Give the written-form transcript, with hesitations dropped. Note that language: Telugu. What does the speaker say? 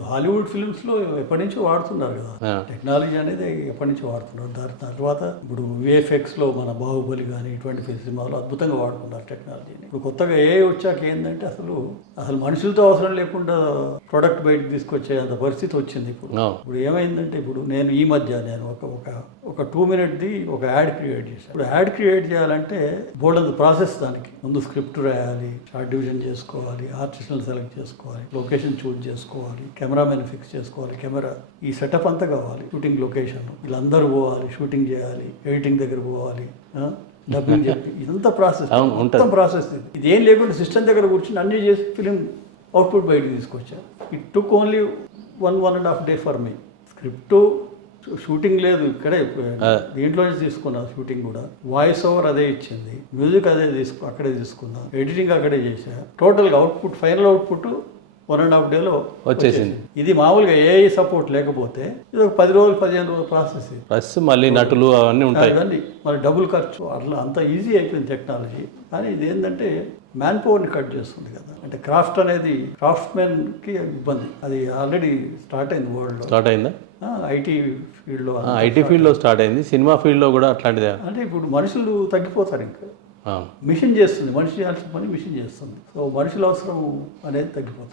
హాలీవుడ్ ఫిల్మ్స్ లో ఎప్పటి నుంచో వాడుతున్నారు కదా టెక్నాలజీ అనేది ఎప్పటి నుంచో వాడుతున్నారు. దాని తర్వాత ఇప్పుడు విఎఫ్ఎక్స్ లో మన బాహుబలి కానీ ఇటువంటి సినిమాలు అద్భుతంగా వాడుతున్నారు టెక్నాలజీని. ఇప్పుడు కొత్తగా ఏ వచ్చాక ఏంటంటే అసలు మనుషులతో అవసరం లేకుండా ప్రొడక్ట్ బయటకు తీసుకొచ్చే అంత పరిస్థితి వచ్చింది. ఇప్పుడు ఏమైందంటే ఇప్పుడు నేను ఈ మధ్య ఒక 2 minute ఒక యాడ్ క్రియేట్ చేశాను. ఇప్పుడు యాడ్ క్రియేట్ చేయాలంటే బోల్డ్ ప్రాసెస్. దానికి ముందు స్క్రిప్ట్ రాయాలి, షార్ట్ డివిజన్ చేసుకోవాలి, ఆర్టిస్ట్ని సెలెక్ట్ చేసుకోవాలి, లొకేషన్ చూజ్ చేసుకోవాలి, కెమెరామెన్ ఫిక్స్ చేసుకోవాలి, కెమెరా ఈ సెటప్ అంతా కావాలి, షూటింగ్ లొకేషన్ వీళ్ళందరూ పోవాలి, షూటింగ్ చేయాలి, ఎడిటింగ్ దగ్గర పోవాలి, డబ్బింగ్ చెప్పి ఇదంతా ప్రాసెస్, మొత్తం ప్రాసెస్. ఇది ఏం లేకుండా సిస్టమ్ దగ్గర కూర్చొని అన్ని చేసి ఫిలిం అవుట్పుట్ బయటకు తీసుకొచ్చా. It took only 1.5 day for me. Script shooting లేదు, ఇక్కడే దీంట్లోనే తీసుకున్నా. షూటింగ్ కూడా వాయిస్ ఓవర్ అదే ఇచ్చింది, మ్యూజిక్ అదే అక్కడే తీసుకున్నా, ఎడిటింగ్ అక్కడే చేశా. టోటల్గా అవుట్పుట్, ఫైనల్ అవుట్పుట్ 1.5 days వచ్చేసింది. ఇది మామూలుగా ఏఐ సపోర్ట్ లేకపోతే ఇది ఒక 10 రోజులు 15 రోజుల ప్రాసెస్. ప్లస్ మళ్ళీ నటులు అవన్నీ ఉంటాయి, మరి డబుల్ ఖర్చు. అట్లా అంత ఈజీ అయిపోయింది టెక్నాలజీ. కానీ ఇది ఏంటంటే మ్యాన్ పవర్ని కట్ చేస్తుంది కదా. అంటే క్రాఫ్ట్ అనేది క్రాఫ్ట్మెన్ కి ఇబ్బంది. అది ఆల్రెడీ స్టార్ట్ అయింది వరల్డ్ లో. స్టార్ట్ అయిందా? ఐటీ ఫీల్డ్లో స్టార్ట్ అయింది. సినిమా ఫీల్డ్లో కూడా అట్లాంటిదే. అంటే ఇప్పుడు మనుషులు తగ్గిపోతారు, ఇంకా మిషన్ చేస్తుంది. మనిషి చేయాల్సిన పని మిషన్ చేస్తుంది. సో మనుషుల అవసరం అనేది తగ్గిపోతుంది.